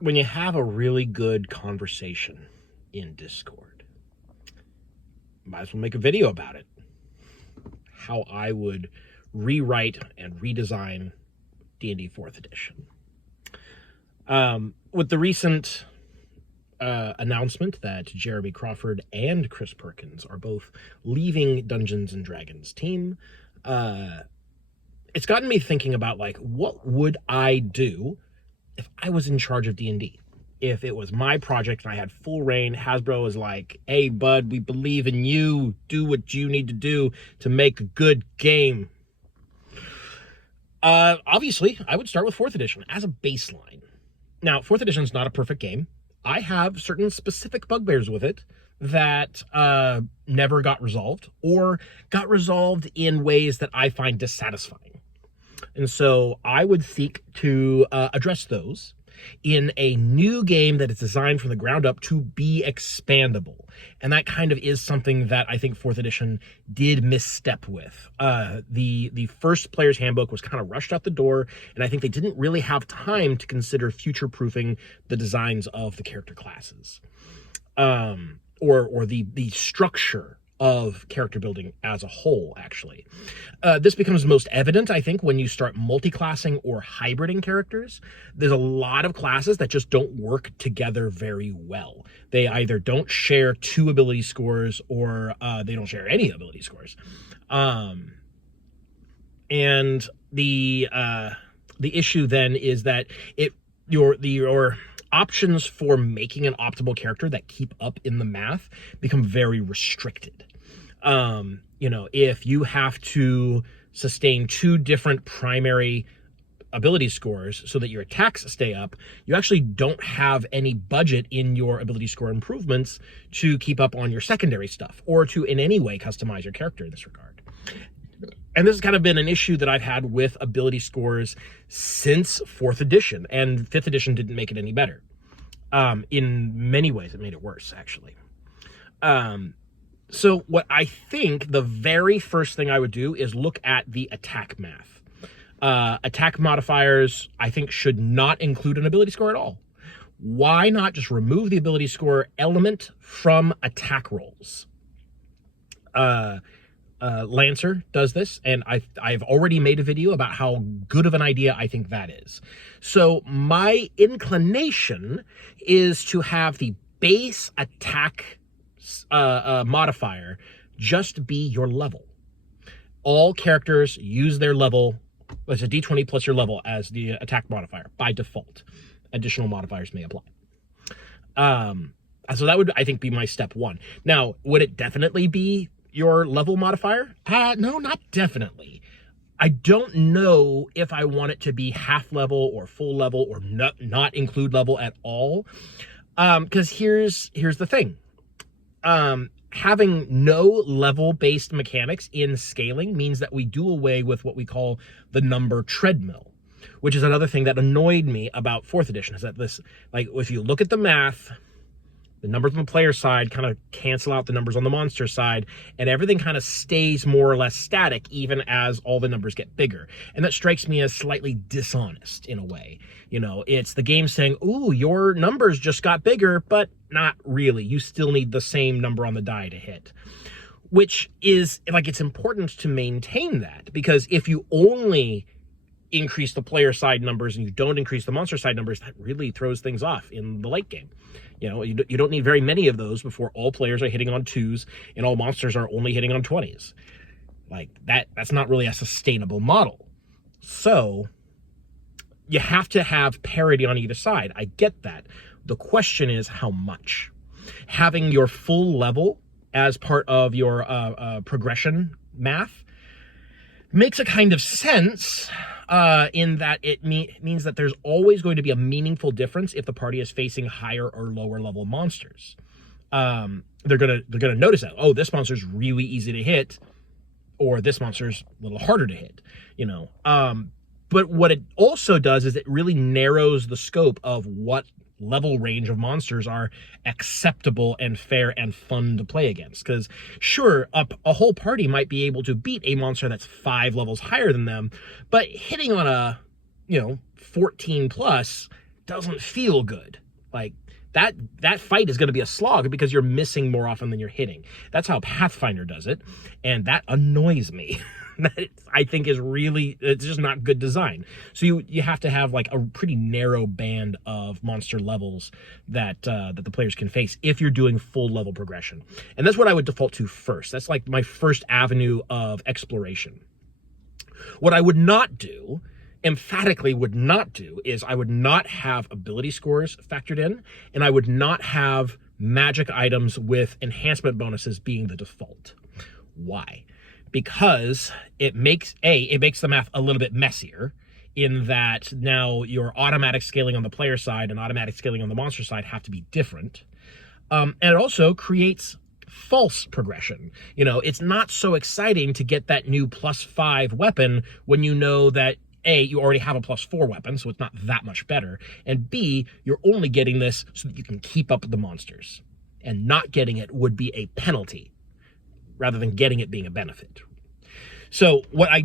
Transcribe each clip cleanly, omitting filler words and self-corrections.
when you have a really good conversation in Discord, might as well make a video about it. How I would rewrite and redesign D&D 4th edition. With the recent announcement that Jeremy Crawford and Chris Perkins are both leaving Dungeons and Dragons team, it's gotten me thinking about, like, what would I do if I was in charge of D&D? If it was my project and I had full reign, Hasbro was like, hey, bud, we believe in you. Do what you need to do to make a good game. Obviously, I would start with 4th edition as a baseline. Now, 4th edition is not a perfect game. I have certain specific bugbears with it that never got resolved, or got resolved in ways that I find dissatisfying. And so I would seek to address those in a new game that is designed from the ground up to be expandable. And that kind of is something that I think 4th edition did misstep with. The first player's handbook was kind of rushed out the door, and I think they didn't really have time to consider future-proofing the designs of the character classes. Or the structure of character building as a whole, actually. This becomes most evident, I think, when you start multi-classing or hybriding characters. There's a lot of classes that just don't work together very well. They either don't share 2 ability scores, or they don't share any ability scores. And the issue then is that your options for making an optimal character that keep up in the math become very restricted. If you have to sustain 2 different primary ability scores so that your attacks stay up, you actually don't have any budget in your ability score improvements to keep up on your secondary stuff, or to in any way customize your character in this regard. And this has kind of been an issue that I've had with ability scores since 4th edition, and 5th edition didn't make it any better. In many ways, it made it worse, actually. So what I think the very first thing I would do is look at the attack math. Attack modifiers, I think, should not include an ability score at all. Why not just remove the ability score element from attack rolls? Lancer does this, and I've already made a video about how good of an idea I think that is. So my inclination is to have the base attack modifier just be your level. All characters use their level. It's a d20 plus your level as the attack modifier by default. Additional modifiers may apply. So that would, I think, be my step 1. Now, would it definitely be your level modifier? No, not definitely. I don't know if I want it to be half level or full level, or not include level at all. Because here's the thing. Having no level-based mechanics in scaling means that we do away with what we call the number treadmill, which is another thing that annoyed me about 4th edition, is that this, like, if you look at the math, the numbers on the player side kind of cancel out the numbers on the monster side, and everything kind of stays more or less static even as all the numbers get bigger. And that strikes me as slightly dishonest in a way. It's the game saying, ooh, your numbers just got bigger, but not really. You still need the same number on the die to hit. Which is, like, it's important to maintain that, because if you only increase the player side numbers and you don't increase the monster side numbers, that really throws things off in the late game. You don't need very many of those before all players are hitting on 2s and all monsters are only hitting on 20s. Like, that's not really a sustainable model. So you have to have parity on either side. I get that. The question is how much. Having your full level as part of your progression math makes a kind of sense, in that it means that there's always going to be a meaningful difference if the party is facing higher or lower level monsters. They're gonna notice that, oh, this monster's really easy to hit, or this monster's a little harder to hit. But what it also does is it really narrows the scope of what level range of monsters are acceptable and fair and fun to play against. Because sure, a whole party might be able to beat a monster that's 5 levels higher than them, but hitting on a 14 plus doesn't feel good. Like, that fight is going to be a slog because you're missing more often than you're hitting. That's how Pathfinder does it, and that annoys me. That I think is really, it's just not good design. So you have to have like a pretty narrow band of monster levels that that the players can face if you're doing full level progression. And that's what I would default to first. That's like my first avenue of exploration. What I would not do, emphatically would not do, is I would not have ability scores factored in, and I would not have magic items with enhancement bonuses being the default. Why? Because it makes the math a little bit messier, in that now your automatic scaling on the player side and automatic scaling on the monster side have to be different. And it also creates false progression. You know, it's not so exciting to get that new +5 weapon when you know that A, you already have a +4 weapon, so it's not that much better, and B, you're only getting this so that you can keep up with the monsters. And not getting it would be a penalty, rather than getting it being a benefit. So what I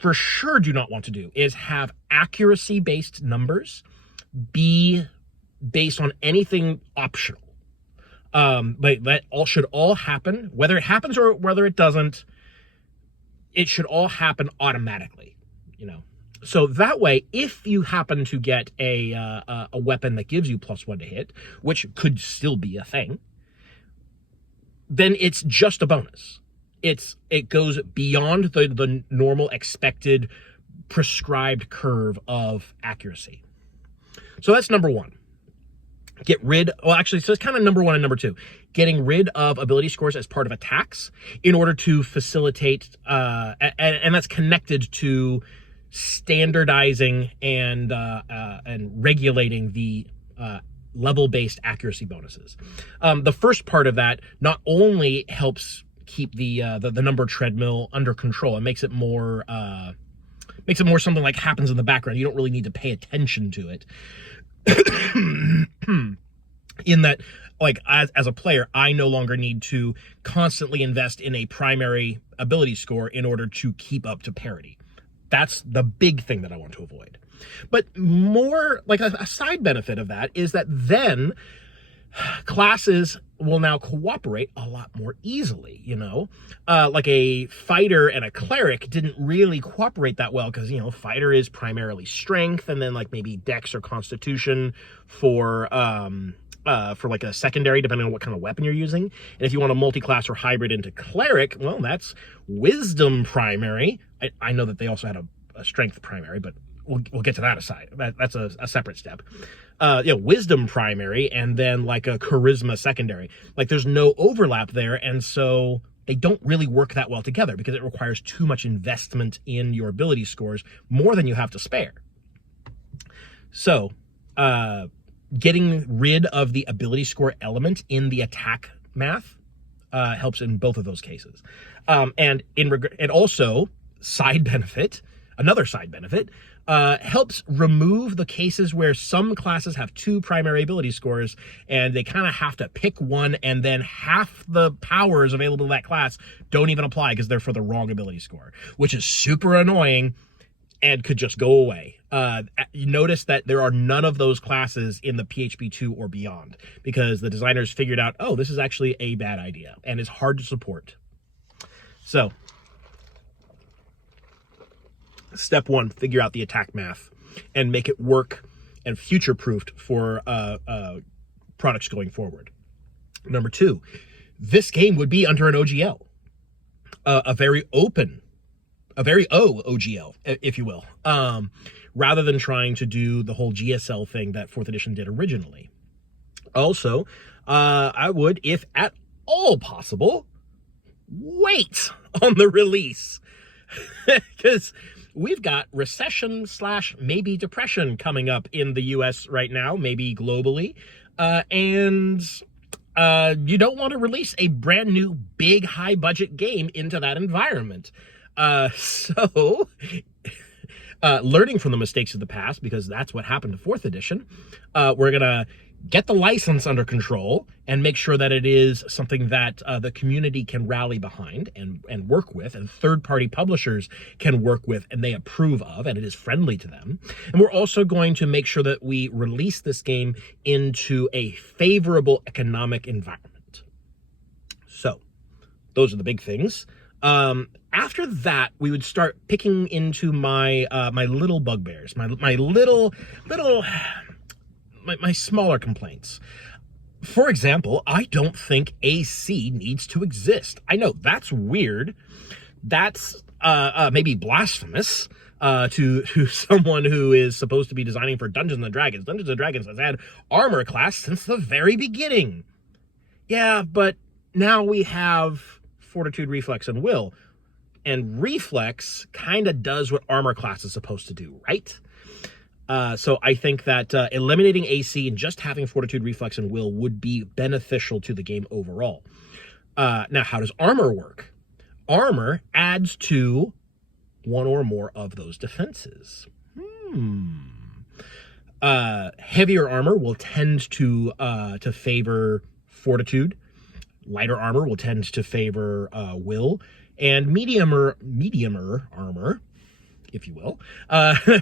for sure do not want to do is have accuracy-based numbers be based on anything optional. But that should all happen, whether it happens or whether it doesn't, it should all happen automatically, you know. So that way, if you happen to get a weapon that gives you +1 to hit, which could still be a thing, then it's just a bonus. It goes beyond the normal expected prescribed curve of accuracy. So that's number one. So it's kind of number one and number two. Getting rid of ability scores as part of attacks in order to facilitate, and that's connected to standardizing and regulating the level-based accuracy bonuses. The first part of that not only helps keep the number treadmill under control, it makes it more something like happens in the background. You don't really need to pay attention to it. In that, like, as a player, I no longer need to constantly invest in a primary ability score in order to keep up to parity. That's the big thing that I want to avoid. But more like a side benefit of that is that then classes will now cooperate a lot more easily, you know? Like a fighter and a cleric didn't really cooperate that well because, you know, fighter is primarily strength and then like maybe dex or constitution for like a secondary, depending on what kind of weapon you're using. And if you want to multi-class or hybrid into cleric, well, that's wisdom primary. I know that they also had a strength primary, but we'll get to that aside. That's a separate step. Wisdom primary, and then like a charisma secondary. Like there's no overlap there, and so they don't really work that well together because it requires too much investment in your ability scores, more than you have to spare. So, getting rid of the ability score element in the attack math helps in both of those cases. And also, another side benefit, helps remove the cases where some classes have 2 primary ability scores and they kind of have to pick one, and then half the powers available to that class don't even apply because they're for the wrong ability score, which is super annoying and could just go away. You notice that there are none of those classes in the PHP 2 or beyond because the designers figured out, oh, this is actually a bad idea and is hard to support. So, step one, figure out the attack math and make it work and future-proofed for products going forward. Number 2, this game would be under an OGL, a very OGL, if you will, rather than trying to do the whole GSL thing that 4th edition did originally. Also, I would, if at all possible, wait on the release because we've got recession / maybe depression coming up in the US right now, maybe globally. And you don't want to release a brand new, big, high budget game into that environment. So learning from the mistakes of the past, because that's what happened to 4th edition. We're going to get the license under control and make sure that it is something that the community can rally behind and work with, and third-party publishers can work with and they approve of, and it is friendly to them. And we're also going to make sure that we release this game into a favorable economic environment. So those are the big things. After that, we would start picking into my my little bugbears, my smaller complaints. For example, I don't think AC needs to exist. I know that's weird. That's maybe blasphemous to someone who is supposed to be designing for Dungeons and Dragons. Dungeons and Dragons has had armor class since the very beginning. Yeah, but now we have Fortitude, Reflex, and Will. And Reflex kind of does what armor class is supposed to do, right? So I think that eliminating AC and just having Fortitude, Reflex, and Will would be beneficial to the game overall. Now, how does armor work? Armor adds to one or more of those defenses. Heavier armor will tend to favor Fortitude. Lighter armor will tend to favor Will. And mediumer armor, if you will,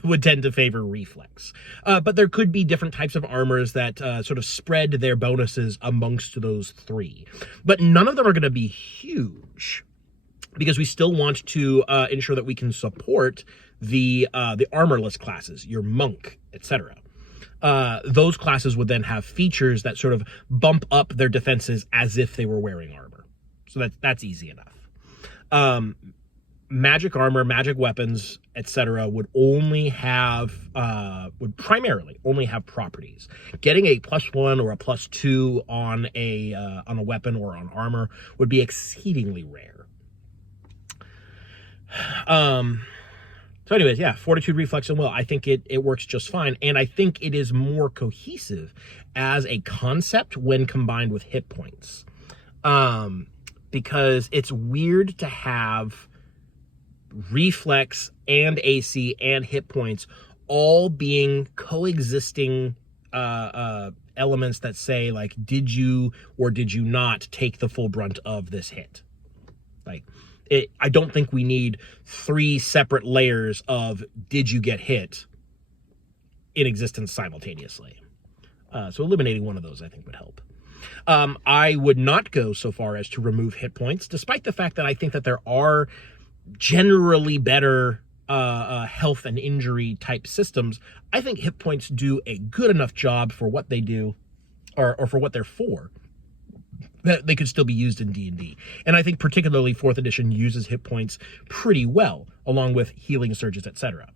would tend to favor Reflex. But there could be different types of armors that sort of spread their bonuses amongst those three. But none of them are going to be huge, because we still want to ensure that we can support the armorless classes, your monk, etc. Those classes would then have features that sort of bump up their defenses as if they were wearing armor. So that's easy enough. Magic armor, magic weapons, etc. would primarily only have properties. Getting a +1 or a +2 on a weapon or on armor would be exceedingly rare. So anyways, yeah, Fortitude, Reflex, and Will, I think it works just fine, and I think it is more cohesive as a concept when combined with hit points. Because it's weird to have Reflex and AC and hit points all being coexisting elements that say, like, did you or did you not take the full brunt of this hit? Like, I don't think we need 3 separate layers of did you get hit in existence simultaneously. So eliminating one of those, I think, would help. I would not go so far as to remove hit points, despite the fact that I think that there are generally better health and injury type systems. I think hit points do a good enough job for what they do, or for what they're for, that they could still be used in D&D. And I think particularly 4th edition uses hit points pretty well, along with healing surges, etc.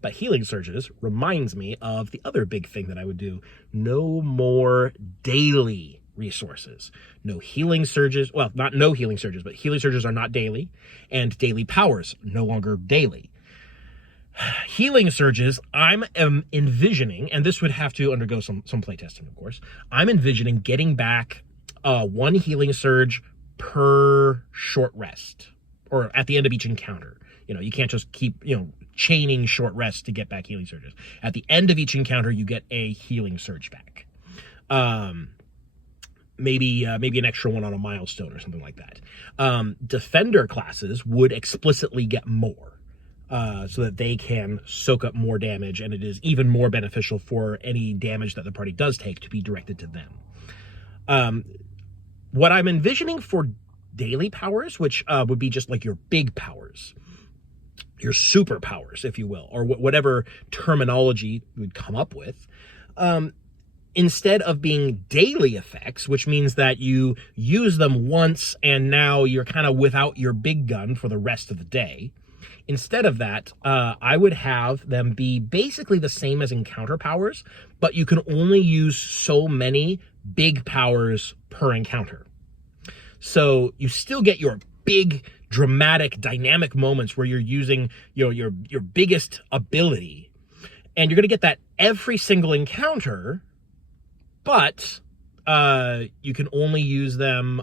But healing surges reminds me of the other big thing that I would do. No more daily resources. No healing surges. Well, not no healing surges, but healing surges are not daily. And daily powers, no longer daily. Healing surges, I'm envisioning, and this would have to undergo some playtesting, of course. I'm envisioning getting back 1 healing surge per short rest, or at the end of each encounter. You can't just keep, chaining short rests to get back healing surges. At the end of each encounter, you get a healing surge back. Maybe an extra one on a milestone or something like that. Defender classes would explicitly get more, so that they can soak up more damage, and it is even more beneficial for any damage that the party does take to be directed to them. What I'm envisioning for daily powers, which would be just like your big powers, your superpowers, if you will, or whatever terminology you would come up with, instead of being daily effects, which means that you use them once and now you're kind of without your big gun for the rest of the day. Instead of that, I would have them be basically the same as encounter powers, but you can only use so many big powers per encounter. So you still get your big, dramatic, dynamic moments where you're using your biggest ability, and you're going to get that every single encounter, but you can only use them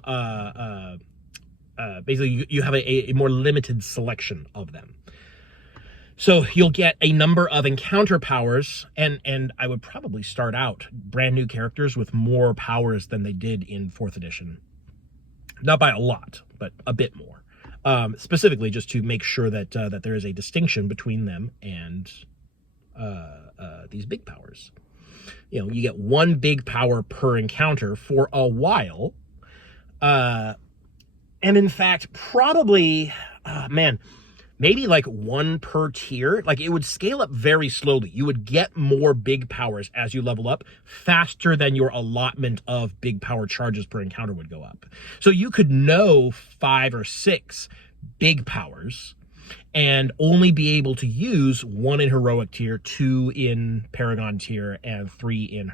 basically you have a more limited selection of them. So you'll get a number of encounter powers, and I would probably start out brand new characters with more powers than they did in 4th edition. Not by a lot, but a bit more. Specifically just to make sure that that there is a distinction between them and these big powers. You know, you get one big power per encounter for a while. And in fact, probably, maybe like one per tier. Like, it would scale up very slowly. You would get more big powers as you level up faster than your allotment of big power charges per encounter would go up. So you could know 5 or 6 big powers and only be able to use 1 in heroic tier, 2 in paragon tier, and 3 in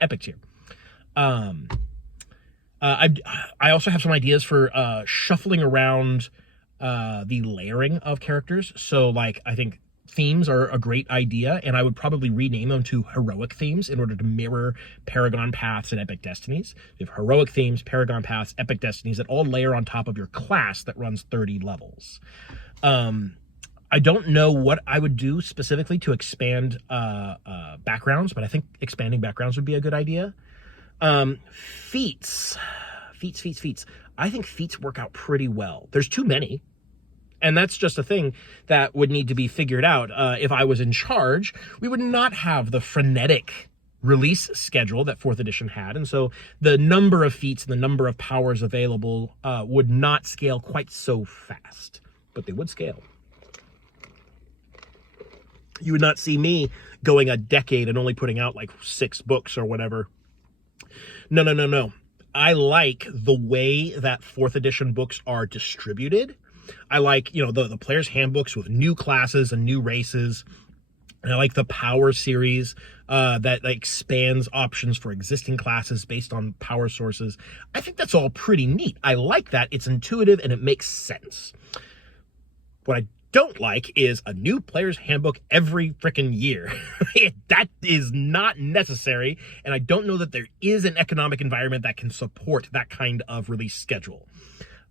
epic tier. I also have some ideas for shuffling around the layering of characters. So, like, I think themes are a great idea, and I would probably rename them to heroic themes in order to mirror Paragon Paths and Epic Destinies. You have heroic themes, Paragon Paths, Epic Destinies that all layer on top of your class that runs 30 levels. I don't know what I would do specifically to expand backgrounds, but I think expanding backgrounds would be a good idea. Feats. I think feats work out pretty well. There's too many. And that's just a thing that would need to be figured out. If I was in charge, we would not have the frenetic release schedule that 4th edition had. And so the number of feats and the number of powers available would not scale quite so fast, but they would scale. You would not see me going a decade and only putting out like 6 books or whatever. No. I like the way that 4th edition books are distributed. I like, you know, the player's handbooks with new classes and new races. And I like the power series that expands options for existing classes based on power sources. I think that's all pretty neat. I like that. It's intuitive and it makes sense. What I don't like is a new player's handbook every freaking year. That is not necessary, and I don't know that there is an economic environment that can support that kind of release schedule.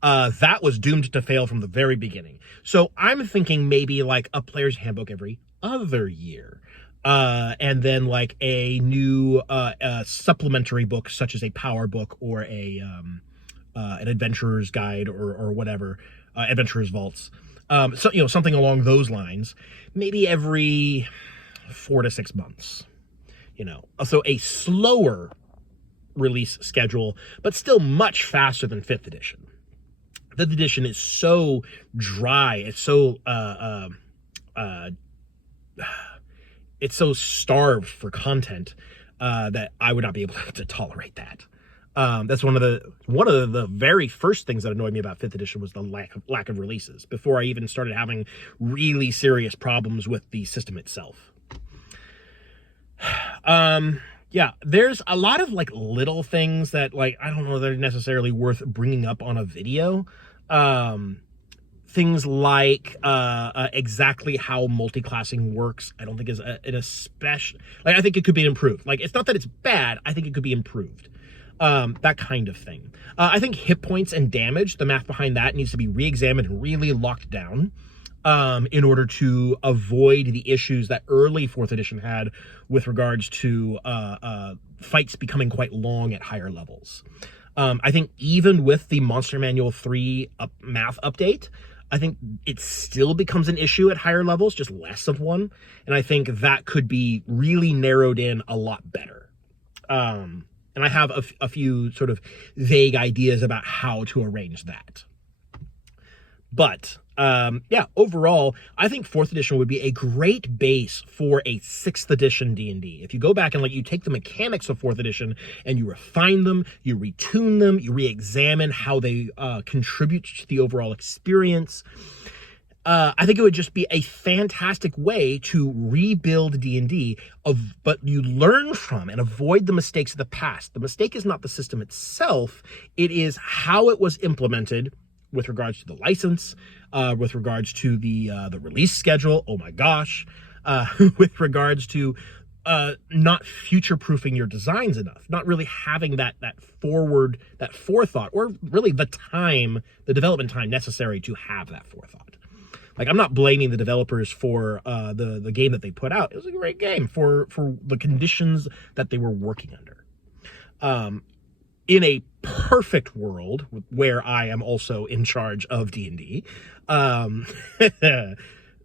That was doomed to fail from the very beginning. So I'm thinking maybe like a player's handbook every other year. And then like a new supplementary book, such as a power book or an adventurer's guide or whatever, adventurer's vaults. So, you know, something along those lines, maybe every 4 to 6 months, you know. So a slower release schedule, but still much faster than 5th edition. 5th edition is so dry. It's so starved for content that I would not be able to tolerate that. That's one of the very first things that annoyed me about 5th edition was the lack of releases before I even started having really serious problems with the system itself. Yeah, there's a lot of like little things that like I don't know that are necessarily worth bringing up on a video. Things like exactly how multi-classing works, I don't think is an especially, like, I think it could be improved. Like, it's not that it's bad, I think it could be improved. That kind of thing. I think hit points and damage, the math behind that needs to be re-examined and really locked down in order to avoid the issues that early 4th edition had with regards to fights becoming quite long at higher levels. I think even with the Monster Manual 3 math update, I think it still becomes an issue at higher levels, just less of one. And I think that could be really narrowed in a lot better. And I have a few sort of vague ideas about how to arrange that. But, yeah, overall, I think 4th edition would be a great base for a 6th edition D&D. If you go back and like you take the mechanics of 4th edition and you refine them, you retune them, you re-examine how they contribute to the overall experience, I think it would just be a fantastic way to rebuild D&D, but you learn from and avoid the mistakes of the past. The mistake is not the system itself, it is how it was implemented with regards to the license, with regards to the release schedule, oh my gosh, with regards to not future-proofing your designs enough, not really having that forethought, or really the development time necessary to have that forethought. Like, I'm not blaming the developers for the game that they put out. It was a great game for the conditions that they were working under. In a perfect world where I am also in charge of D&D,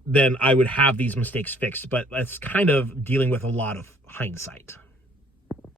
then I would have these mistakes fixed. But that's kind of dealing with a lot of hindsight.